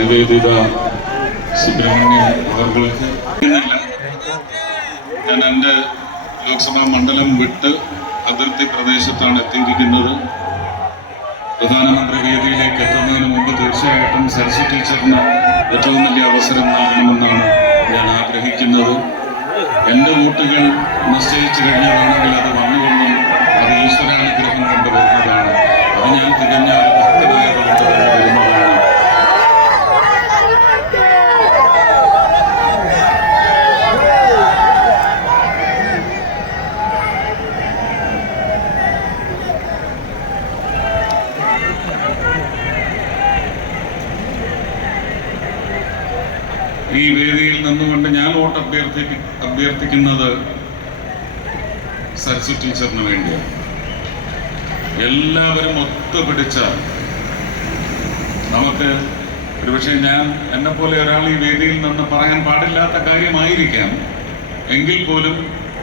നിവേദിത ഞാൻ എന്റെ ലോക്സഭാ മണ്ഡലം വിട്ട് അതിർത്തി പ്രദേശത്താണ് എത്തിയിരിക്കുന്നത്. പ്രധാനമന്ത്രി വേദിയിലേക്ക് എത്തുന്നതിന് മുമ്പ് തീർച്ചയായിട്ടും സരസ്വതി ടീച്ചറിന് ഏറ്റവും വലിയ അവസരം നൽകണമെന്നാണ് ഞാൻ ആഗ്രഹിക്കുന്നത്. എന്റെ വോട്ടുകൾ നിശ്ചയിച്ചു കഴിഞ്ഞതാണെങ്കിൽ ഈ വേദിയിൽ നിന്നുകൊണ്ട് ഞാൻ വോട്ട് അഭ്യർത്ഥി അഭ്യർത്ഥിക്കുന്നത് സരസ്വ ടീച്ചറിന് വേണ്ടിയാണ്. എല്ലാവരും ഒത്തുപിടിച്ചാൽ നമുക്ക് ഒരുപക്ഷെ ഞാൻ എന്നെ പോലെ ഒരാൾ ഈ വേദിയിൽ നിന്ന് പറയാൻ പാടില്ലാത്ത കാര്യമായിരിക്കാം. എങ്കിൽ പോലും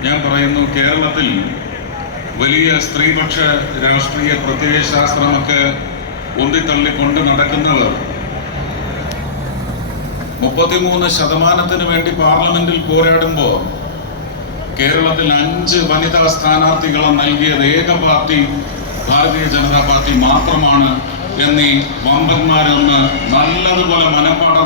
ഞാൻ പറയുന്നു കേരളത്തിൽ വലിയ സ്ത്രീപക്ഷ രാഷ്ട്രീയ പ്രത്യയശാസ്ത്രമൊക്കെ ഉന്തിത്തള്ളിക്കൊണ്ട് നടക്കുന്നവർ മുപ്പത്തിമൂന്ന് ശതമാനത്തിന് വേണ്ടി പാർലമെന്റിൽ പോരാടുമ്പോൾ കേരളത്തിൽ അഞ്ച് വനിതാ സ്ഥാനാർത്ഥികളെ നൽകിയത് ഏക പാർട്ടി ഭാരതീയ ജനതാ പാർട്ടി മാത്രമാണ് എന്നീ വമ്പന്മാരൊന്ന് നല്ലതുപോലെ മനഃപ്പാടം